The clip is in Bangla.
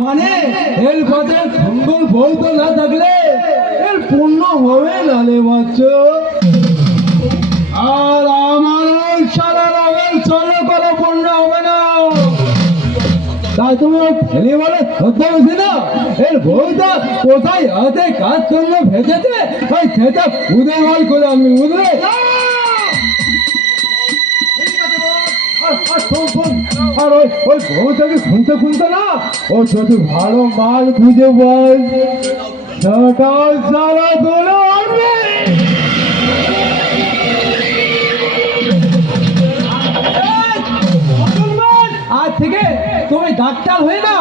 মানে এর পথে সুন্দর বউ তো না থাকলে এর পূর্ণ হবে না রে বাচ্চা। আর আমার ওই সারা রঙের চলো কোনো পূর্ণ হবে না। তাই তুমি ওই ফেলে বলে ধরতে বলছি না, এর বউটা কোথায় আছে কাজ জন্য ভেজেছে ওই সেটা উদয় বল করে আমি বুঝলে। আর ওই ওই বউটাকে শুনতে শুনতে না ও যদি ভালো মাল খুঁজে বল সেটাও সারা দোলে আসবে। আজ থেকে তুমি ডাক্তার হয়ে না